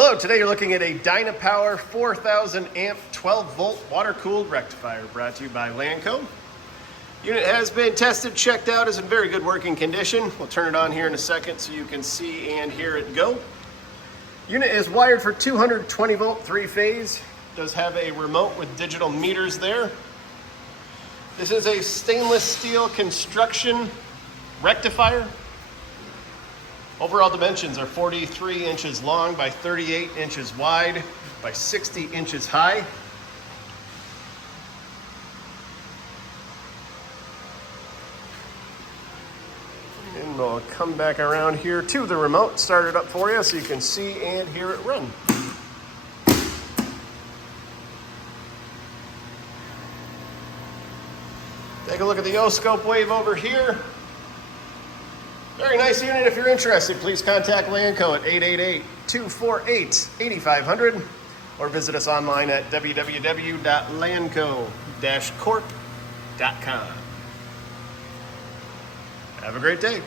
Hello, today you're looking at a Dynapower 4000 amp 12 volt water cooled rectifier brought to you by Lanco. Unit has been tested, checked out, is in very good working condition. We'll turn it on here in a second so you can see and hear it go. Unit is wired for 220 volt 3-phase. Does have a remote with digital meters there. This is a stainless steel construction rectifier. Overall dimensions are 43 inches long by 38 inches wide by 60 inches high. And we'll come back around here to the remote, start it up for you so you can see and hear it run. Take a look at the O-scope wave over here. Very nice unit. If you're interested, please contact Lanco at 888-248-8500 or visit us online at www.lanco-corp.com. Have a great day.